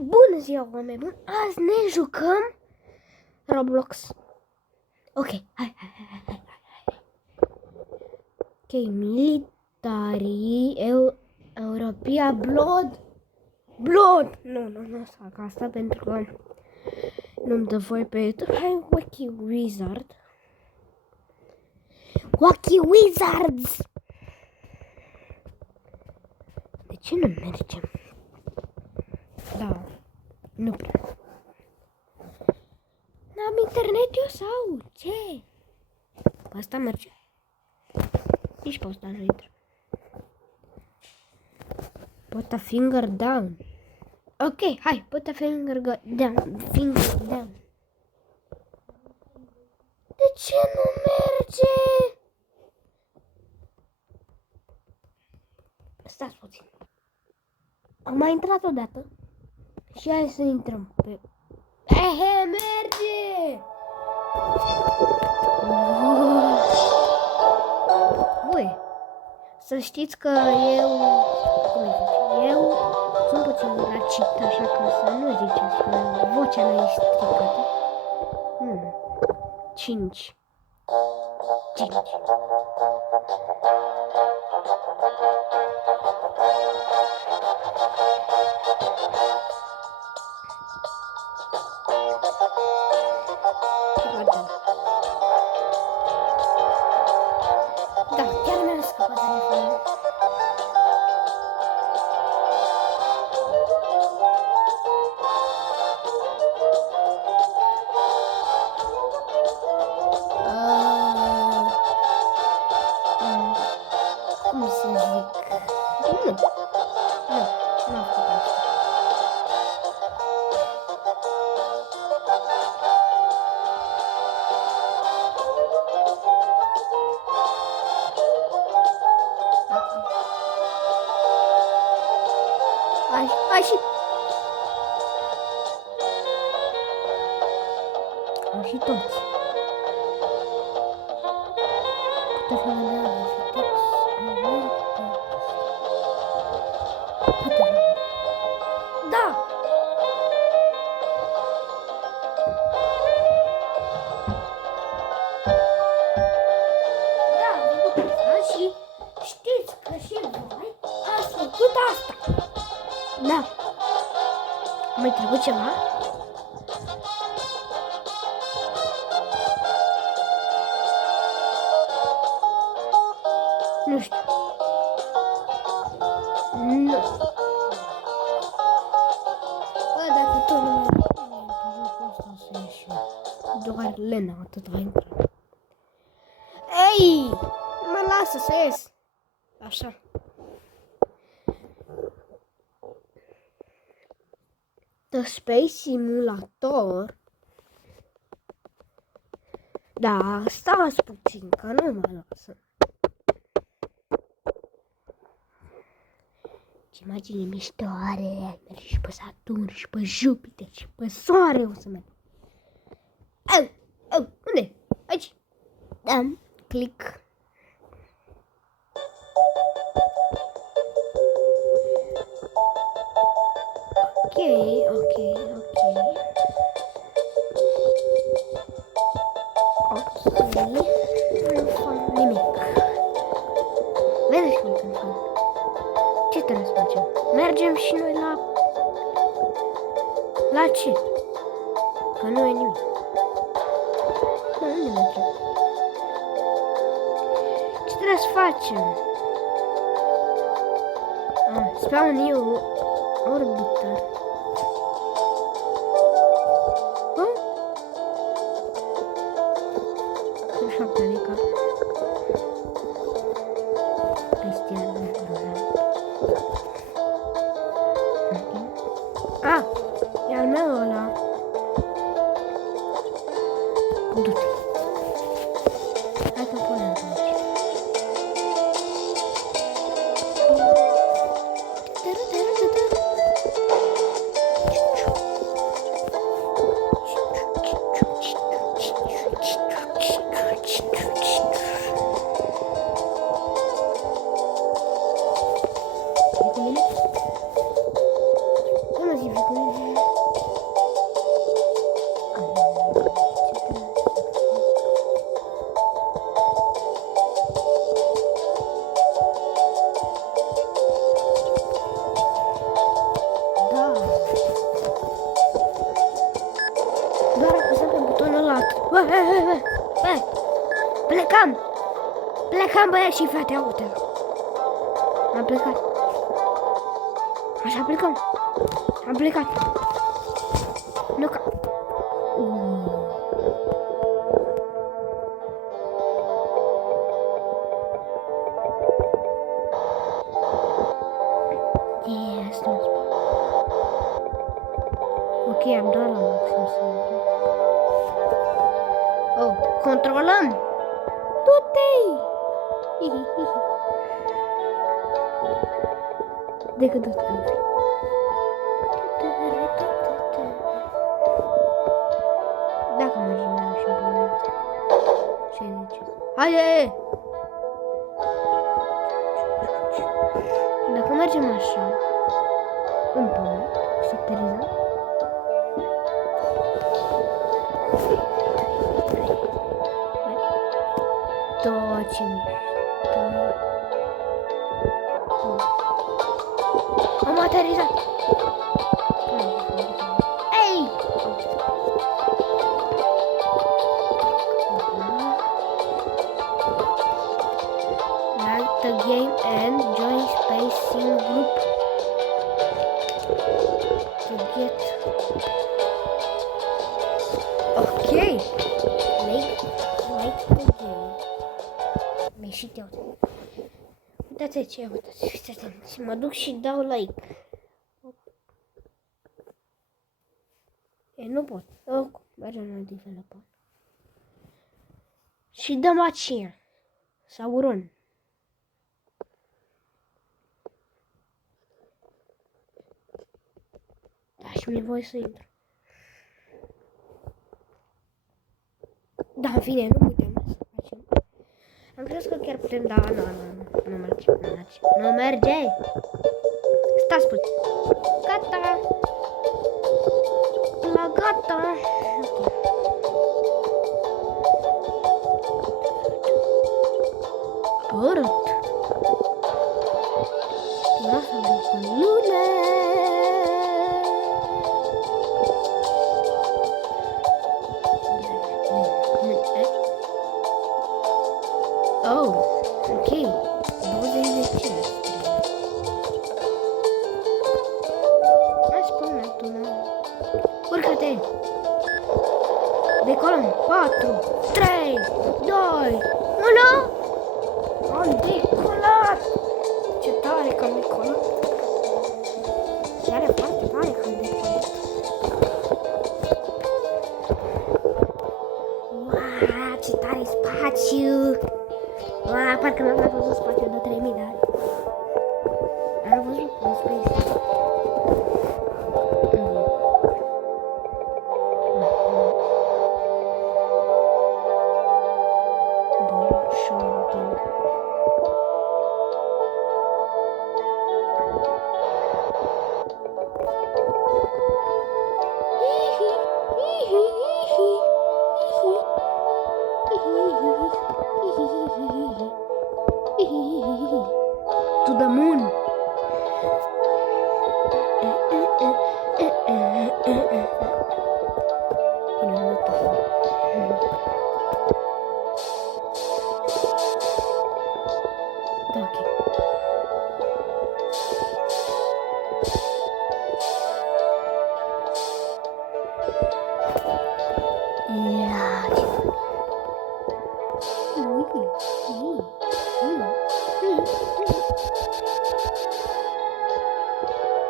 Bună ziua, oameni buni! Azi ne jucăm Roblox. Ok, hai. Ok, militarii, Europia, Blood. Nu o să fac asta pentru că nu-mi dă voie pe YouTube. Hai, Wacky Wizard. Wacky Wizards! De ce nu mergem? Da, nu prea. N-am internet eu sau ce? Pe asta merge. Nici pe asta nu intră. Put a finger down. Ok, hai, put a finger down. Finger down. De ce nu merge? Stați puțin. Am mai intrat odată. Și hai să intrăm pe... Ehe, merge! Voi, să știți că eu sunt puțin racit, așa că să nu ziceți că vocea mea e stricată. 5. Da, chiar mi-am scăpat telefonul. Cum să zic? Nu am făcut asta. Hai și... Au și toți. Câte felul de ale și text. Da! Da, am făcut asta și știți că și voi ați făcut asta. Da. Mai trebuie ceva? Nu știu. Nu. Bă, dacă tot nu mai pe jocul ăsta să ieși eu. Doar Lena atât va intra. Ei! Mă lasă să ies. Așa. The Space Simulator. Da, stați puțin, că nu mă lasă. Ce imagine mișto are. Merge și pe Saturn, și pe Jupiter, și pe Soare o să merg. Unde? Aici. Da, click. Ok. Nu fac nimic. Vedeți cum când fac. Ce trebuie să facem? Mergem și noi la... La ce? Că nu e nimic. Da, unde mergem? Ce trebuie să facem? Spawn eu orbiter. Șapte, adică Cristian. E al meu ăla. Du-te. Hai că punem aici. Bună zi, Plecăm! Plecăm, băieți și fete, uite. Am plecat. Așa plecăm. Am plecat. Nu ca... Yes, nu. Ok, am dat la maxim să mergem. Oh, controlăm! Du-te! Decât du-te. Dacă mergem mai așa pe mult. Ce ziceți? Haide! Dacă mergem așa în pământ, să terizăm. Tot ce mișto. Am aterizat. Ei! Like the game and join spacing group to get. Okay. Like the game. Mi-ai și te uitați ce, uitați, mă duc și dau like. Nu pot. Oricum, mergem la developer. Și dăm aceea. Sauron. Da, și mi-e voie să intru. Da, în fine, nu putem să facem. Am crezut că chiar putem, da, nu merge. Stați puțin. Gata. La gata. Urât. Vreau să merg pe lună. Oh, ok. 20 de ce? Hai spune tu, nu? Urcă-te! Decolăm! 4, 3, 2, 1! Am decolat! Ce tare că am decolat! Chiar e foarte tare că am decolat! Uaa, ce tare spațiu! Uaa, parcă n-am mai văzut spațiu de 3000 de ani. Am văzut un space. To the moon.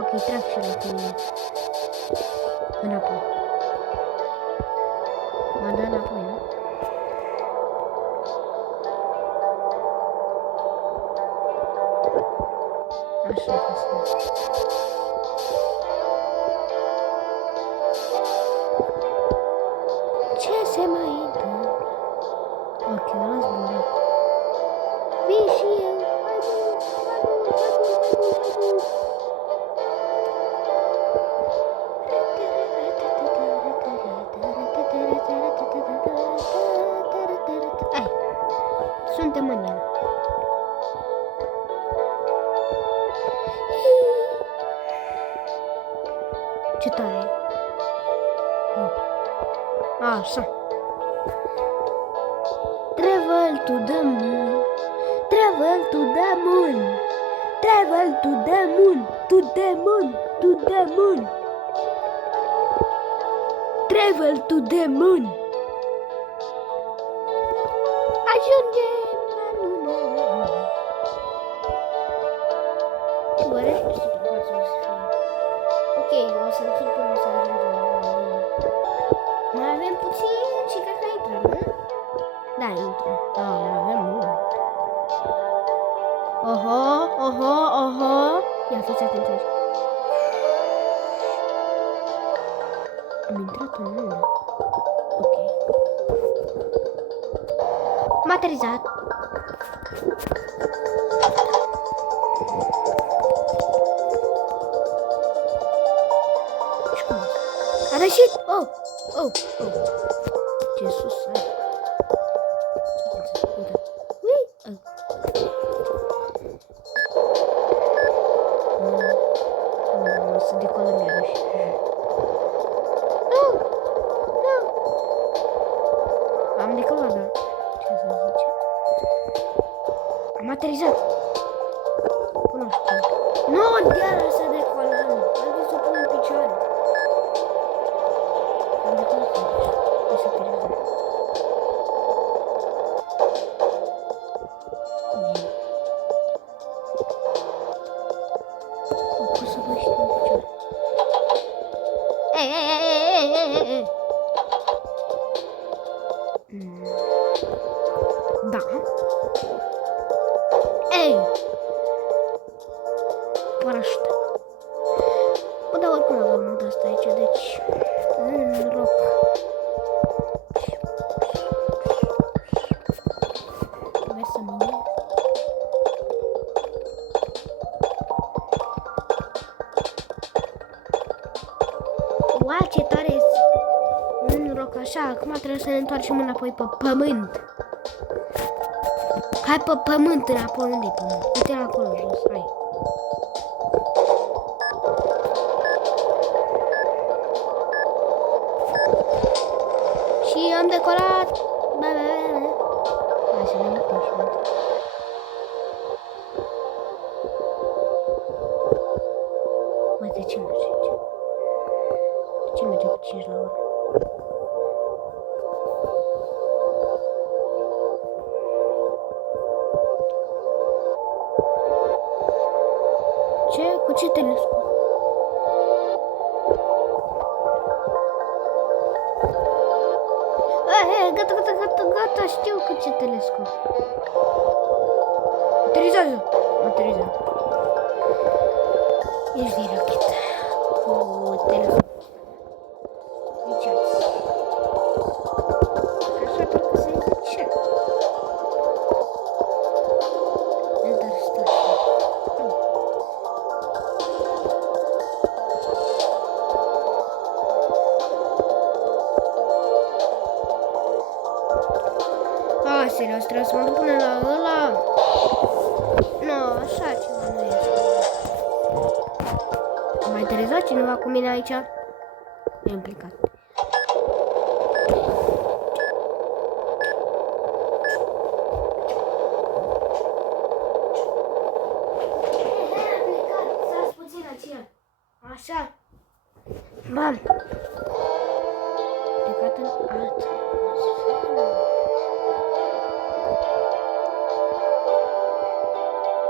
Ok, trag și la tine. Înapoi. Mă dă înapoi, nu? Așa că să... Ce se mai întâmplă? Ok, l-am zburat. Vin și eu. Hai, suntem în el. Ce tare. Așa. Travel to the moon. Travel to the moon. Travel to the moon. To the moon. To the moon. Travel to the moon. Ajungem la lună. Oare nu știu cum face să fie. Ok, o să închid până să ajungem la lună. Mai avem puțin și cred că intrăm, nu? Da, intrăm. Da, mai avem mult. Oho, oho, oho. Ia, fiți atenți aici. Am intrat în lună. Ok. Am aterizat. Și cum? A reșit! Oh! Oh! Oh! Ce sus ai! Ui! Nu, să decolăm iarăși. Nu! Nu! Am decolat, dar ce să zice? Am aterizat! Nu știu. Nu, iară să decolăm! Am vrut să pun în picioare. Am decolat aici. Hai să aterizăm. Cum să vă știu în picioare? Ei! Da. Ei! Parașută. Bă, dar oricum avem mult asta aici, deci... Noroc. Vrei să mine? Ua, ce tare este! Noroc, așa, acum trebuie să ne întoarcem înapoi pe pământ. Hai pe pământ înapoi, unde-i pământ? Uite-l acolo jos, hai. Și am decorat. Hai să ne uităm și noi. Mai de ce merge aici? De ce merge cu 5 la oră? Ce? Cu ce telescop? Gata, știu cu ce telescop. Aterizează! Aterizează. Ești din rachetă. Cu telescop. Aici ați. Așa parcă se zice. Enter station. Serios, trebuie să mă duc până la ăla. Nu, așa ceva nu este. A mai aterizat cineva cu mine aici? E implicat. Stați puțin aceea. Așa. Bam. Plecat în alt.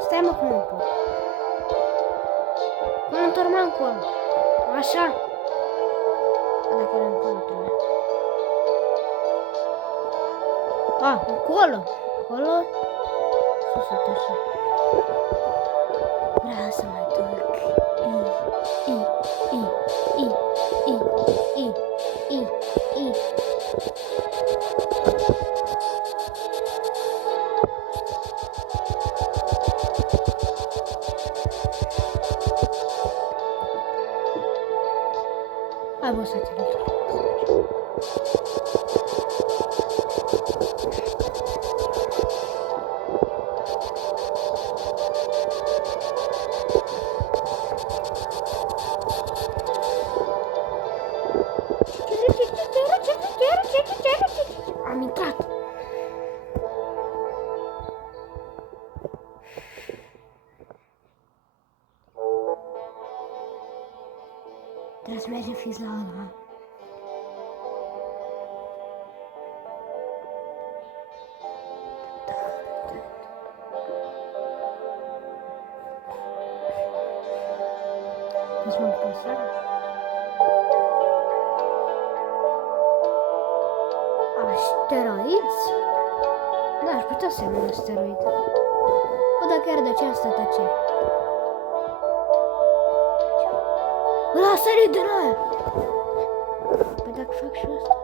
Stai mă, cum mă întorc? Cum mă întorc mă încolo? Așa? Dacă era încolo trebuie. A, încolo. Încolo. Sus, uite așa. Vreau să mă duc. Hai, bă, să ți-l Am intrat. Trebuie să mergem fix la ăla. Poți mă duc seara? Asteroids? Da, aș putea să iau un asteroid. Bă, dar chiar de ce asta tace? Ăla sărit din aia! Păi dacă fac și asta...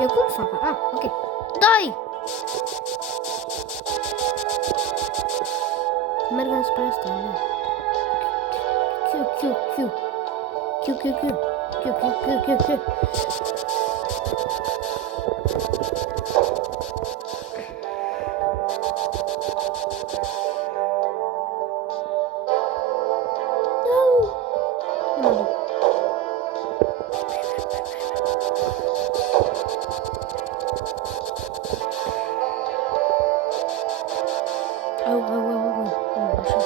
Eu cum fac? Ah, ok. Dai! Mergem spre asta, nu? Q. Nu mă duc. Așa.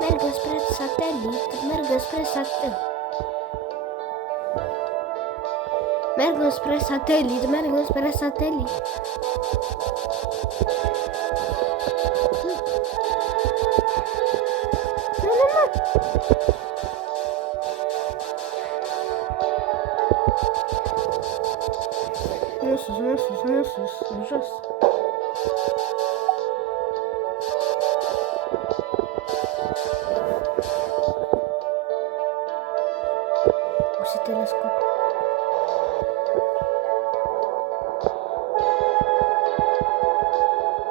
Merg spre satelit, merg spre satelit. Merg spre satelit, merg spre satelit. Nu sus, în jos. O să telescop.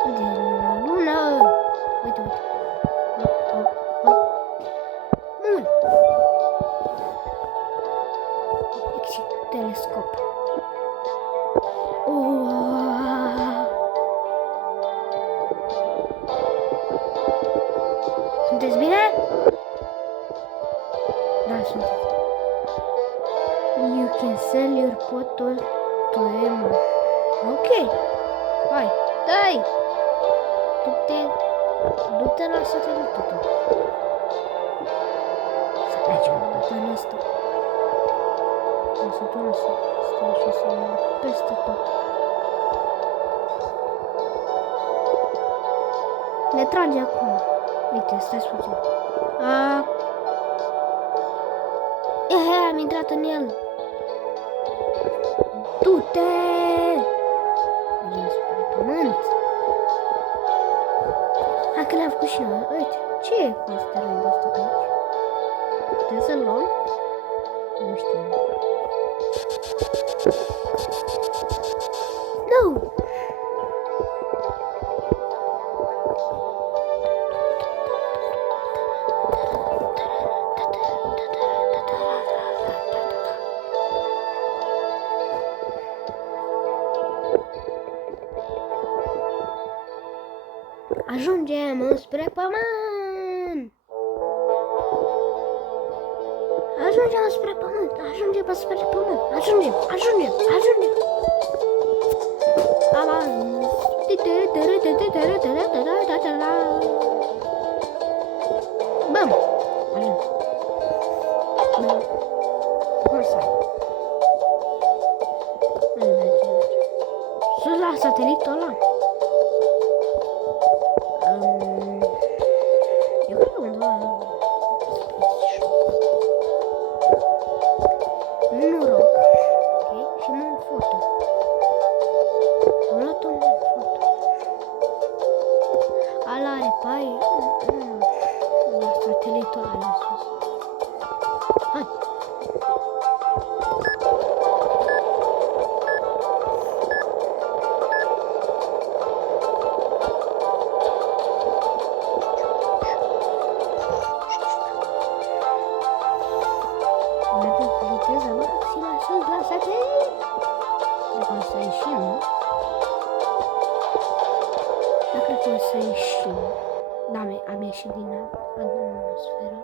De la lună. Uite. Bun. Exit telescop. Sunteți bine? Da, sunteți. You can sell your photo to Emma. Ok. Hai, dai! Du-te la satelitul tău. Să mergem la data în asta. Am săturat să stau și să mă peste tot. Ne trage acum. Uite, stai puțin. Am intrat în el. Du-te! Mergem spre pământ. Hai că le-am făcut și noi. Uite, ce e cu asteroidul ăsta pe aici? Putem să-l luăm? Nu știu. Nu! Ajungem spre pământ! Ajungem spre pământ! Ajungem spre pământ! Ajungem! Avans! Bam! Ajung! Forța! Sus la satelitul ăla! Eu cred că undeva nu rog, ok? Și nu un foto. Am luat un foto. Ala are pai. La satelitul ăla sus. Hai! O să ieșim. Da, am ieșit din atmosferă.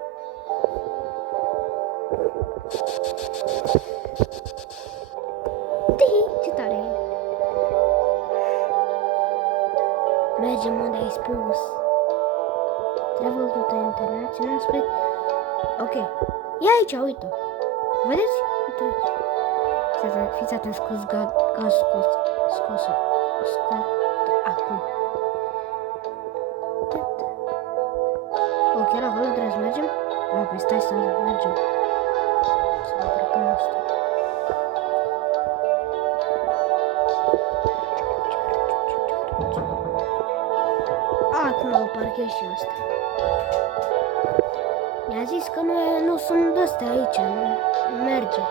Ce tare e! Mergem unde ai spus. Travel to internațional spre... Ok. E aici, uite. Vedeți? Uite aici. Fiți atent, scos acum. Ok, la acolo trebuie să mergem? Păi stai să mergem. Să ne trecăm asta. Acum o parchez și asta. Mi-a zis că nu sunt de-astea aici, nu merge.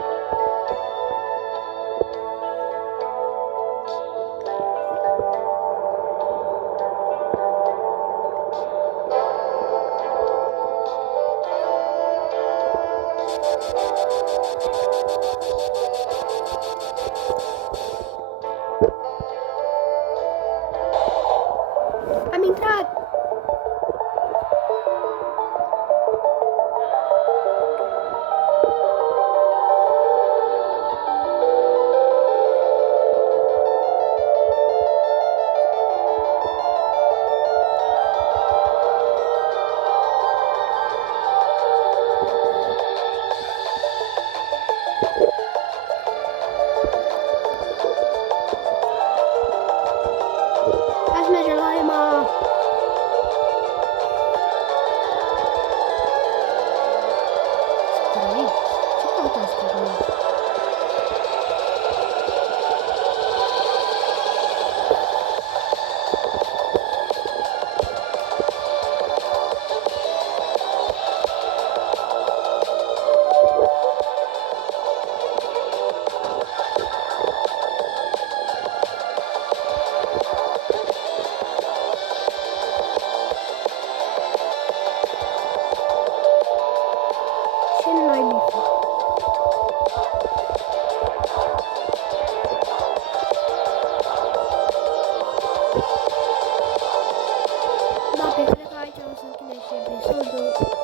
Am intrat! Hai să mergem la Emma! Ce caută asta? Ce naibii fac? Da, pe cred că aici o să închide și episodul.